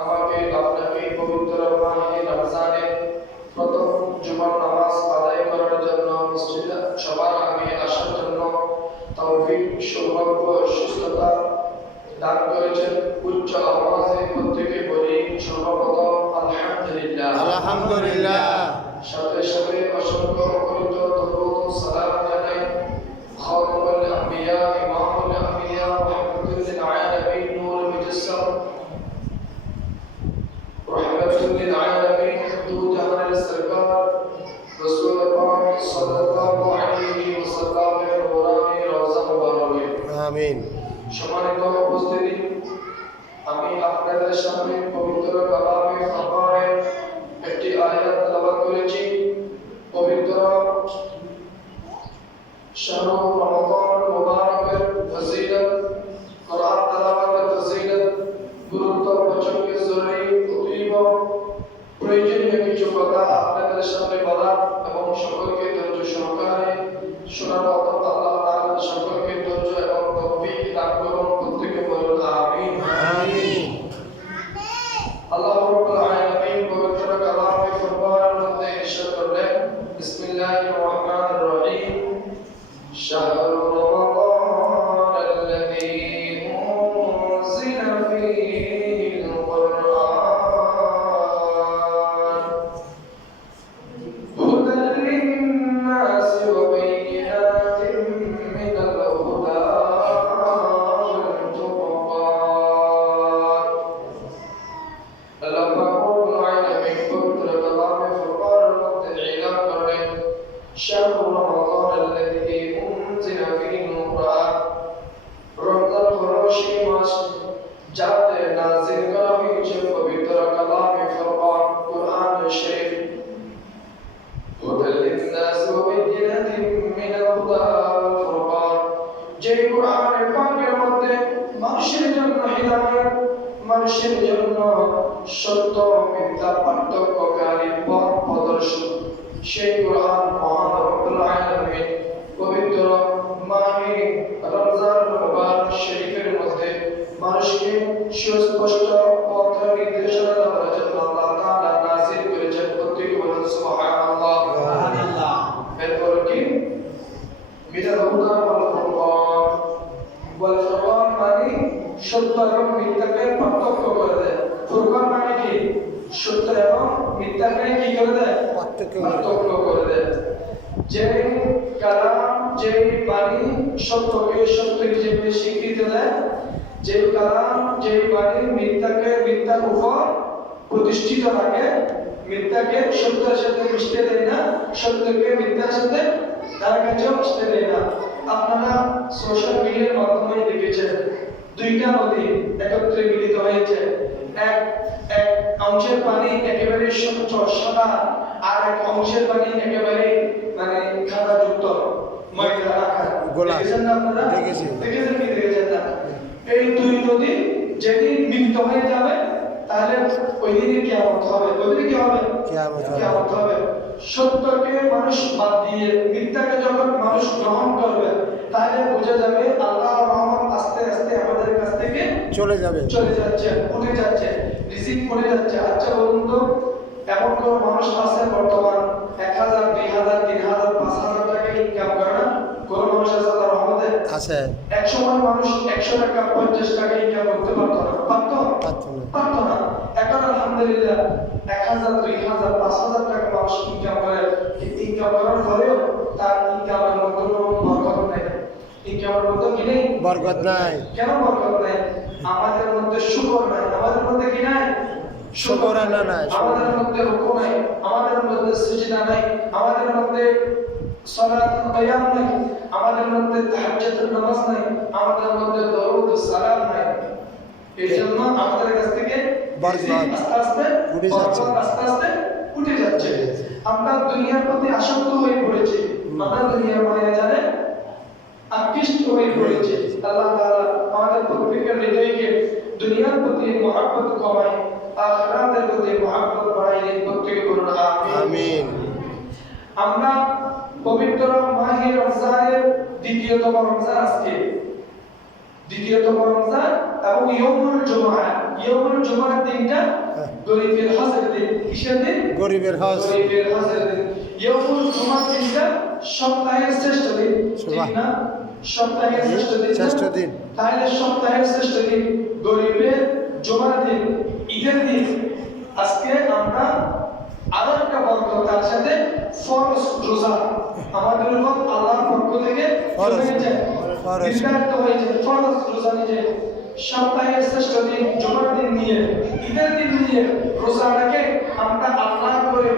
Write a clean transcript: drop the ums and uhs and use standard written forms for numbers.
আমাকে উচ্চ আওয়াজে প্রত্যেকে বলি সর্বপ্রথম আলহামদুলিল্লাহ। আলহামদুলিল্লাহ। সাথে সাথে অসংখ্য অগণিত দরুদ ও সালাম জানাই খাতামুল আম্বিয়া ইমামুল আম্বিয়া রাহমাতুল লিল আলামিন নূরুল মুজাসসাম রাহমাতুল লিল আলামিন দু জাহানের সরকার রাসূল পাক সাল্লাল্লাহু আলাইহি ওয়াসাল্লামের নূরানি রওজা মুবারকে। আমিন। সম্মানিত উপস্থিতি, আমি আপনাদের সামনে পবিত্র কালামে ফারকানের একটি আয়াত তেলাওয়াত করেছি। পবিত্র শাহরু রমাদান মুবারকের ফজিলত, কোরআন তেলাওয়াতের ফজিলত, গুরুত্ব প্রসঙ্গে জরুরি অতীব প্রয়োজনীয় কিছু কথা আপনাদের সামনে বলা এবং সকলকে ধৈর্য সহকারে শোনার মতো আল্লাহ তাআলা সকলকে ধৈর্য এবং তৌফিক দান করুন। প্রত্যেকে বলুন আমিন। আমিন। আল্লাহ রাব্বুল আলামিন পবিত্র কালামে ফুরকানের মধ্যে ইরশাদ করলেন, বিসমিল্লাহির রহমানির রহিম, শাহরু রমাদানাল্লাযী উনজিলা ফীহিল কুরআন হুদাল লিন-নাসি ওয়া বায়িনাতিন মিনাল হুদা ওয়াল ফুরকান। আল্লাহ রাব্বুল আলামিন পবিত্র কালামে ফুরকানের মধ্যে ইলান করেন, শাহরু রমাদানাল্লাযী উনজিলা ফীহিল কুরআন, রমজান হলো সেই মাস যাতে নাযিল করা হয়েছে পবিত্র কালামে ফুরকান কুরআন শরীফ। হুদাল লিন-নাসি ওয়া বায়িনাতিন মিনাল হুদা ওয়াল ফুরকান, যে কুরআনের পাকের মধ্যে মানুষের জন্য হিদায়াত, মানুষের জন্য সত্য মিথ্যা পার্থক্যকারী পথ প্রদর্শক, সেই কুরআন মহান রব্বুল আলামিন পবিত্র মাহে রমজান মুবারক শরীফের মধ্যে মানুষকে সুস্পষ্ট পথ নির্দেশনা দেওয়ার জন্য আল্লাহ তাআলা নাযিল করেছেন। প্রত্যেকে বলুন সুবহানাল্লাহ। সুবহানাল্লাহ। এরপর কি মিনাল হুদা ওয়াল ফুরকান, ওয়াল ফুরকান মানে সত্য এবং মিথ্যাকে পার্থক্য করে দেয়। ফুরকান মানে কি? সত্য এবং মিথ্যাকে কি করে দেয়? পার্থক্য করে দেয়। যে কালাম, যে বাণী সত্যকে সত্য হিসেবে স্বীকৃতি দেয়, যে কালাম, যে বাণী মিথ্যাকে মিথ্যার উপর প্রতিষ্ঠিত রাখে, মিথ্যাকে সত্যের সাথে মিশতে দেয় না, সত্যকে মিথ্যার সাথে তার কাছেও মিশতে দেয় না। আপনারা সোশ্যাল মিডিয়ার মাধ্যমে দেখেছেন দুইটা নদী একত্রে মিলিত হয়েছে। এক অংশের পানি একেবারে স্বচ্ছ সাদা, আর এক অংশের পানি একেবারে মানে খারাযুক্ত ময়লা রাখা। দেখেছেন না আপনারা? দেখেছেন কি দেখেছেন না? এই দুই নদী যেদিন মিলিত হয়ে যাবে তাহলে ওই দিনে কিয়ামত হবে। ওই দিনে কি হবে? কিয়ামত হবে। সত্যকে মানুষ বাদ দিয়ে মিথ্যাকে যখন মানুষ গ্রহণ করবে তাহলে বোঝা যাবে আল্লাহর রহমত আস্তে আস্তে আমাদের কাছ থেকে চলে যাচ্ছে, উঠে যাচ্ছে, রিজিক পড়ে যাচ্ছে। আচ্ছা বলুন তো, এমন কোন মানুষ আছে বর্তমান 1000, 2000, 3000, 5000 টাকা ইনকাম করে না? কোন মানুষ আছে আল্লাহর রহমতে? আছে। এক সময় মানুষ 100 টাকা 50 টাকা ইনকাম করতে পারতো না? পারতো না। এখন আলহামদুলিল্লাহ 1000, 2000, 5000 টাকা মানুষ ইনকাম করে। ইনকাম করার পরেও তার ইনকামের মধ্যে কোনো বরকত নাই। ইনকামের মধ্যে কি নেই? বরকত নাই। কেন বরকত নাই? আমাদের মধ্যে শুকর নাই। আমাদের মধ্যে কি নাই? শুকরানা নাই। আমাদের মধ্যে রুকু নাই, আমাদের মধ্যে সিজদা নাই, আমাদের মধ্যে সালাতুল কিয়াম নাই, আমাদের মধ্যে তাহাজ্জুদের নামাজ নাই, আমাদের মধ্যে দরুদ ও সালাম নাই। এইজন্য আমাদের কাছ থেকে বরকত আস্তে আস্তে উঠে যাচ্ছে। আমরা দুনিয়ার প্রতি আসক্ত হয়ে পড়েছি, আমরা দুনিয়ার মায়া জানে আকৃষ্ট হয়ে পড়েছি। আল্লাহ তাআলা আমাদের প্রত্যেকের হৃদয়কে দুনিয়ার প্রতি মহব্বত কমায়, আখিরাতের প্রতি মহব্বত বাড়ায় দিন। প্রত্যেকে বলুন আমিন। আমরা পবিত্র মাহে রমজানের দ্বিতীয়তম রমজান আজকে, দ্বিতীয়তম রমজান এবং ইয়াউমুল জুমআহ। ইয়াউমুল জুমআর দিনটা গরিবের হজের দিন। কিসের দিন? গরিবের হজের দিন। ইয়াউমুল জুমআর দিনটা সপ্তাহের শ্রেষ্ঠ দিন, ঠিক না? সপ্তাহের শ্রেষ্ঠ দিন। তাহলে সপ্তাহের শ্রেষ্ঠ দিন গরিবের জুমার দিন, ঈদের দিন। আজকে আমরা আরো একটা বরকত, তার সাথে ফরজ রোজা আমাদের উপর আল্লাহর পক্ষ থেকে ফরজ। ফরজ হয়েছে। ফরজ রোজা নিজে সপ্তাহের শ্রেষ্ঠ দিন জুমার দিন নিয়ে, ঈদের দিন নিয়ে রোজাটাকে আমরা আল্লাহর করে